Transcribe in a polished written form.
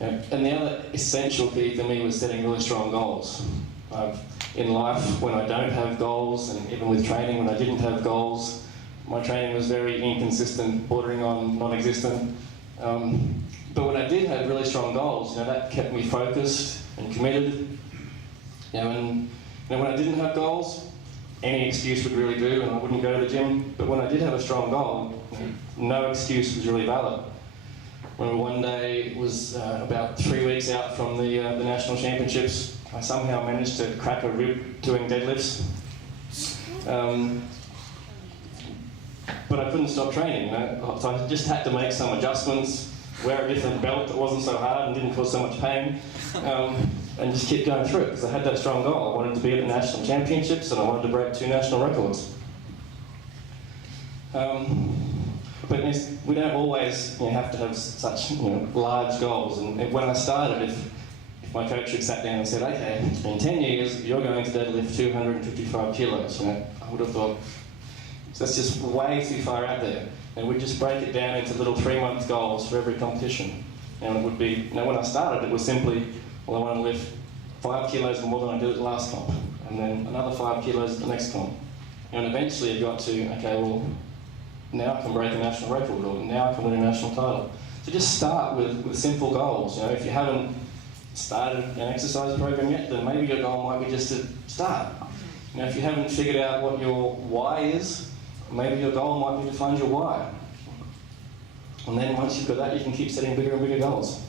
And the other essential key for me was setting really strong goals. In life, when I don't have goals, and even with training, when I didn't have goals, my training was very inconsistent, bordering on non-existent. But when I did have really strong goals, that kept me focused and committed. And when I didn't have goals, any excuse would really do, and I wouldn't go to the gym. But when I did have a strong goal, no excuse was really valid. When one day, it was about 3 weeks out from the national championships, I somehow managed to crack a rib doing deadlifts. But I couldn't stop training, so I just had to make some adjustments, wear a different belt that wasn't so hard and didn't cause so much pain, and just keep going through it, because I had that strong goal. I wanted to be at the national championships and I wanted to break 2 national records. But we don't always have to have such large goals. And when I started, if my coach had sat down and said, okay, in 10 years, you're going to deadlift 255 kilos, I would have thought, that's just way too far out there. And we'd just break it down into little 3-month goals for every competition. And it would be, when I started, it was simply, well, I want to lift 5 kilos more than I did at the last comp, and then another 5 kilos at the next comp. And eventually it got to, okay, well, now I can break a national record, or now I can win a national title. So just start with simple goals. If you haven't started an exercise program yet, then maybe your goal might be just to start. If you haven't figured out what your why is, maybe your goal might be to find your why. And then once you've got that, you can keep setting bigger and bigger goals.